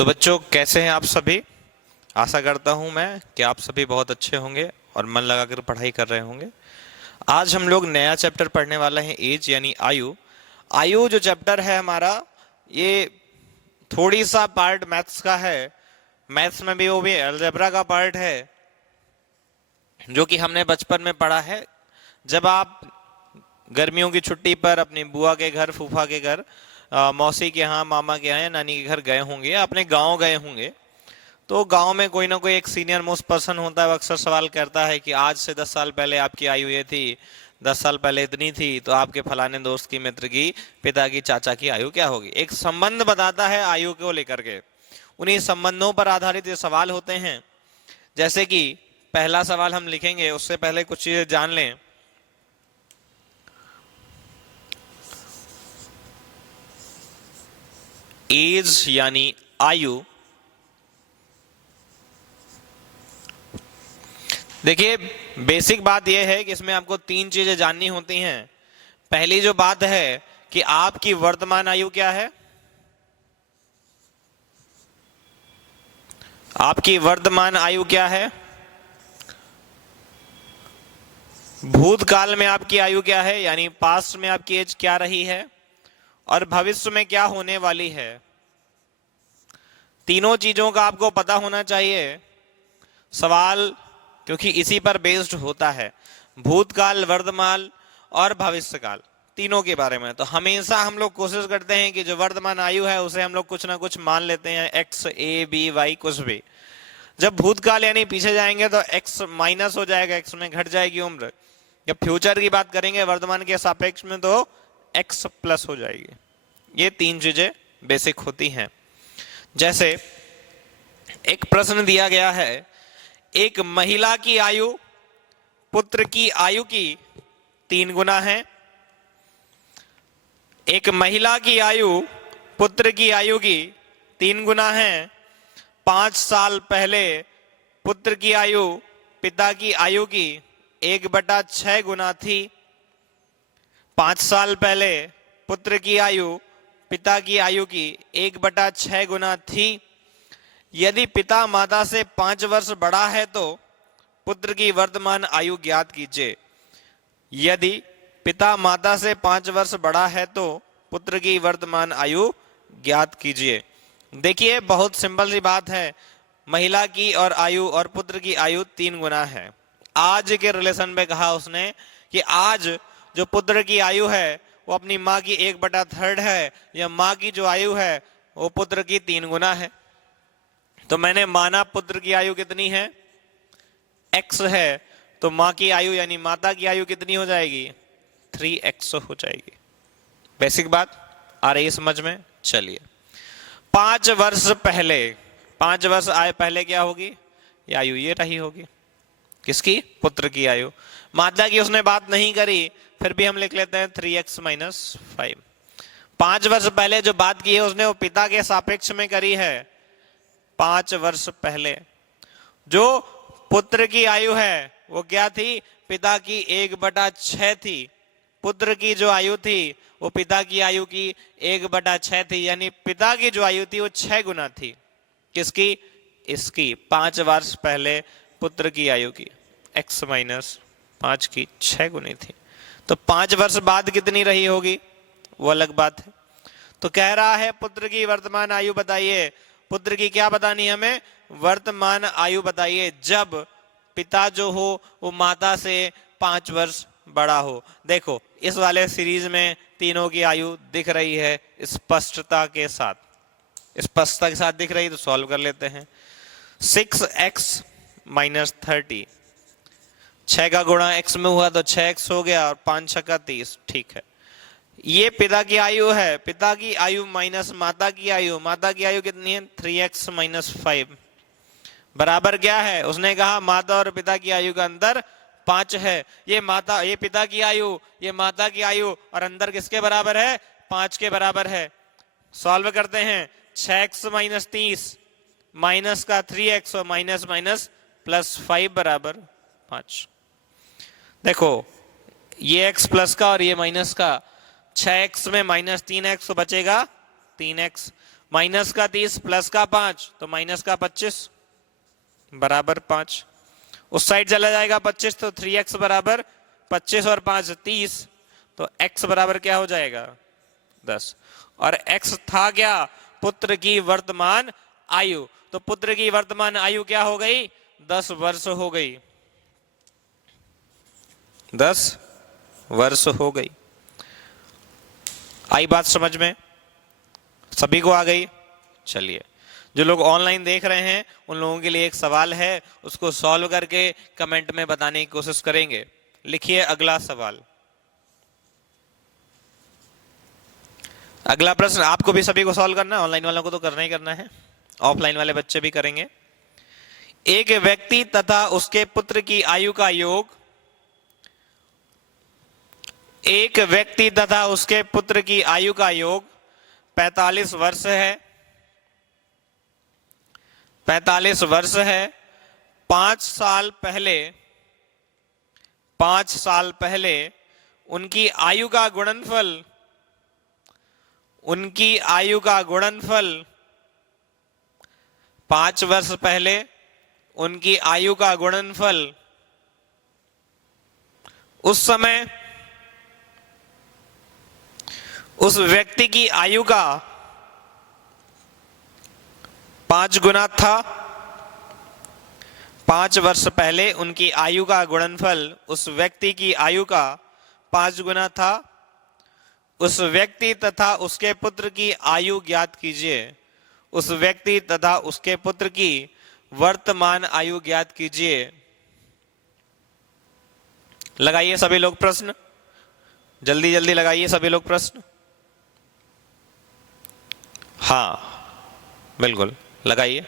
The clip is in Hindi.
तो बच्चों, कैसे हैं आप सभी। आशा करता हूं मैं कि आप सभी बहुत अच्छे होंगे और मन लगाकर पढ़ाई कर रहे होंगे। आज हम लोग नया चैप्टर पढ़ने वाले हैं, एज यानी आयु। आयु जो चैप्टर है हमारा, ये थोड़ी सा पार्ट मैथ्स का है। मैथ्स में भी वो भी अलजेब्रा का पार्ट है, जो कि हमने बचपन में पढ़ा है। जब आप गर्मियों की छुट्टी पर अपनी बुआ के घर, फूफा के घर, मौसी के यहाँ, मामा के यहाँ या नानी के घर गए होंगे, अपने गांव गए होंगे, तो गांव में कोई ना कोई एक सीनियर मोस्ट पर्सन होता है। वो अक्सर सवाल करता है कि आज से 10 साल पहले आपकी आयु ये थी, 10 साल पहले इतनी थी, तो आपके फलाने दोस्त की, मित्र की, पिता की, चाचा की आयु क्या होगी। एक संबंध बताता है आयु को लेकर के। उन्हीं संबंधों पर आधारित ये सवाल होते हैं। जैसे कि पहला सवाल हम लिखेंगे, उससे पहले कुछ चीजें जान लें। एज यानी आयु। देखिए, बेसिक बात यह है कि इसमें आपको 3 चीजें जाननी होती हैं। पहली जो बात है कि आपकी वर्तमान आयु क्या है। आपकी वर्तमान आयु क्या है। भूतकाल में आपकी आयु क्या है, यानी पास्ट में आपकी एज क्या रही है, और भविष्य में क्या होने वाली है। तीनों चीजों का आपको पता होना चाहिए। सवाल क्योंकि इसी पर बेस्ड होता है, भूतकाल, वर्तमान और भविष्यकाल, तीनों के बारे में। तो हमेशा हम लोग कोशिश करते हैं कि जो वर्तमान आयु है उसे हम लोग कुछ ना कुछ मान लेते हैं, एक्स, ए, बी, वाई, कुछ भी। जब भूतकाल यानी पीछे जाएंगे तो एक्स माइनस हो जाएगा, एक्स में घट जाएगी उम्र। जब फ्यूचर की बात करेंगे वर्तमान के सापेक्ष में, तो एक्स प्लस हो जाएगी। ये 3 चीजें बेसिक होती हैं। जैसे एक प्रश्न दिया गया है, एक महिला की आयु पुत्र की आयु की 3 गुना है। एक महिला की आयु पुत्र की आयु की 3 गुना है। 5 साल पहले पुत्र की आयु पिता की आयु की 1/6 गुना थी। 5 साल पहले पुत्र की आयु पिता की आयु की 1/6 गुना थी। यदि पिता माता से 5 वर्ष बड़ा है तो पुत्र की वर्तमान आयु ज्ञात कीजिए। यदि पिता माता से 5 वर्ष बड़ा है तो पुत्र की वर्तमान आयु ज्ञात कीजिए। देखिए, बहुत सिंपल सी बात है। महिला की और आयु और पुत्र की आयु 3 गुना है। आज के रिलेशन में कहा उसने कि आज जो पुत्र की आयु है वो अपनी माँ की 1/3 है, या माँ की जो आयु है वो पुत्र की 3 गुना है। तो मैंने माना पुत्र की आयु कितनी है, x है, तो माँ की आयु यानी माता की आयु कितनी हो जाएगी, 3x हो जाएगी। बेसिक बात आ रही है समझ में। चलिए, 5 वर्ष पहले, 5 वर्ष आए पहले क्या होगी, ये आयु ये रही होगी। किसकी, पुत्र की आयु। माता की उसने बात नहीं करी, फिर भी हम लिख लेते हैं 3x - 5। 5 वर्ष पहले जो बात की है उसने वो पिता के सापेक्ष में करी है। 5 वर्ष पहले जो पुत्र की आयु है वो क्या थी, पिता की 1/6 थी। पुत्र की जो आयु थी वो पिता की आयु की 1/6 थी, यानी पिता की जो आयु थी वो 6 गुना थी। किसकी, इसकी। 5 वर्ष पहले पुत्र की आयु की x - 5 की 6 गुनी थी। तो 5 वर्ष बाद कितनी रही होगी वो अलग बात है। तो कह रहा है पुत्र की वर्तमान आयु बताइए। पुत्र की क्या बतानी है हमें, वर्तमान आयु बताइए, जब पिता जो हो वो माता से 5 वर्ष बड़ा हो। देखो, इस वाले सीरीज में तीनों की आयु दिख रही है स्पष्टता के साथ। स्पष्टता के साथ दिख रही है तो सॉल्व कर लेते हैं। 6x - 30, 6 का गुणा x में हुआ तो 6x हो गया, और 5 6 का 30। ठीक है, ये पिता की आयु है। पिता की आयु माइनस माता की आयु। माता की आयु कितनी है, 3x - 5 बराबर क्या है। उसने कहा माता और पिता की आयु का अंतर 5 है। ये पिता की आयु, ये माता की आयु, और अंदर किसके बराबर है, 5 के बराबर है। सॉल्व करते हैं। 6x - 30 माइनस का 3x और माइनस माइनस प्लस 5 बराबर 5। देखो, ये x प्लस का और ये माइनस का, 6x में -3x तो बचेगा 3x, माइनस का 30 प्लस का 5 तो माइनस का 25 बराबर 5। उस साइड चला जाएगा 25 तो 3x बराबर 25 और 5 30 तो x बराबर क्या हो जाएगा 10। और x था क्या पुत्र की वर्तमान आयु, तो पुत्र की वर्तमान आयु क्या हो गई 10 वर्ष हो गई, 10 वर्ष हो गई। आई बात समझ में, सभी को आ गई। चलिए जो लोग ऑनलाइन देख रहे हैं उन लोगों के लिए एक सवाल है, उसको सॉल्व करके कमेंट में बताने की कोशिश करेंगे। लिखिए अगला सवाल। अगला प्रश्न आपको भी सभी को सॉल्व करना है, ऑनलाइन वालों को तो करना ही करना है, ऑफलाइन वाले बच्चे भी करेंगे। एक व्यक्ति तथा उसके पुत्र की आयु का योग, एक व्यक्ति तथा उसके पुत्र की आयु का योग 45 वर्ष है, 45 वर्ष है। 5 साल पहले उनकी आयु का गुणनफल, उनकी आयु का गुणनफल 5 वर्ष पहले उनकी आयु का गुणनफल उस समय उस व्यक्ति की आयु का 5 गुना था। 5 वर्ष पहले उनकी आयु का गुणनफल उस व्यक्ति की आयु का 5 गुना था। उस व्यक्ति तथा उसके पुत्र की आयु ज्ञात कीजिए, उस व्यक्ति तथा उसके पुत्र की वर्तमान आयु ज्ञात कीजिए। लगाइए सभी लोग प्रश्न, जल्दी जल्दी लगाइए सभी लोग प्रश्न। हाँ बिल्कुल लगाइए।